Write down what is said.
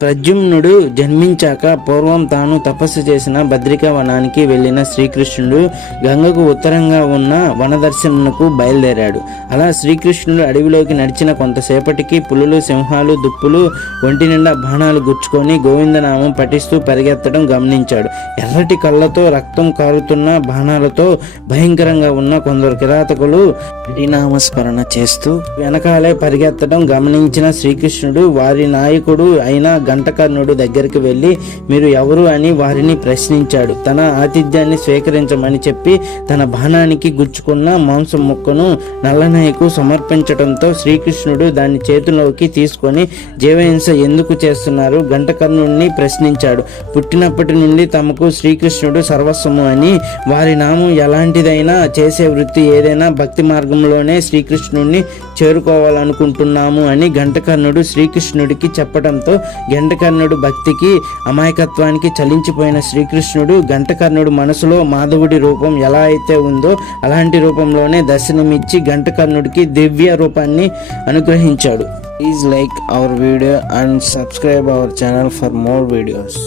ప్రద్యుమ్నుడు జన్మించాక పూర్వం తాను తపస్సు చేసిన భద్రికా వనానికి వెళ్ళిన శ్రీకృష్ణుడు గంగకు ఉత్తరంగా ఉన్న వనదర్శనకు బయలుదేరాడు. అలా శ్రీకృష్ణుడు అడవిలోకి నడిచిన కొంతసేపటికి పులులు సింహాలు దుప్పులు ఒంటి నిండా బాణాలు గుచ్చుకొని గోవిందనామం పఠిస్తూ పరిగెత్తడం గమనించాడు. ఎర్రటి కళ్ళతో రక్తం కారుతున్న బాణాలతో భయంకరంగా ఉన్న కొందరు కిరాతకులు హరినామస్మరణ చేస్తూ వెనకాలే పరిగెత్తడం గమనించిన శ్రీకృష్ణుడు వారి నాయకుడు అయిన గంటకర్ణుడు దగ్గరికి వెళ్ళి మీరు ఎవరు అని వారిని ప్రశ్నించాడు. తన ఆతిథ్యాన్ని స్వీకరించమని చెప్పి తన బాణానికి గుచ్చుకున్న మాంసం ముక్కను నల్లనాయకు సమర్పించడంతో శ్రీకృష్ణుడు దాన్ని చేతిలోకి తీసుకొని జీవహింస ఎందుకు చేస్తున్నారు? గంటకర్ణుడిని ప్రశ్నించాడు. పుట్టినప్పటి నుండి తమకు శ్రీకృష్ణుడు సర్వస్వము అని వారి నామం ఎలాంటిదైనా చేసే వృత్తి ఏదైనా భక్తి మార్గంలోనే శ్రీకృష్ణుడిని చేరుకోవాలనుకుంటున్నాము అని గంటకర్ణుడు శ్రీకృష్ణుడికి చెప్పడంతో గంటకర్ణుడు భక్తికి అమాయకత్వానికి చలించిపోయిన శ్రీకృష్ణుడు గంటకర్ణుడు మనసులో మాధవుడి రూపం ఎలా అయితే ఉందో అలాంటి రూపంలోనే దర్శనమిచ్చి గంటకర్ణుడికి దివ్య రూపాన్ని అనుగ్రహించాడు. Please like our video and subscribe our channel for more videos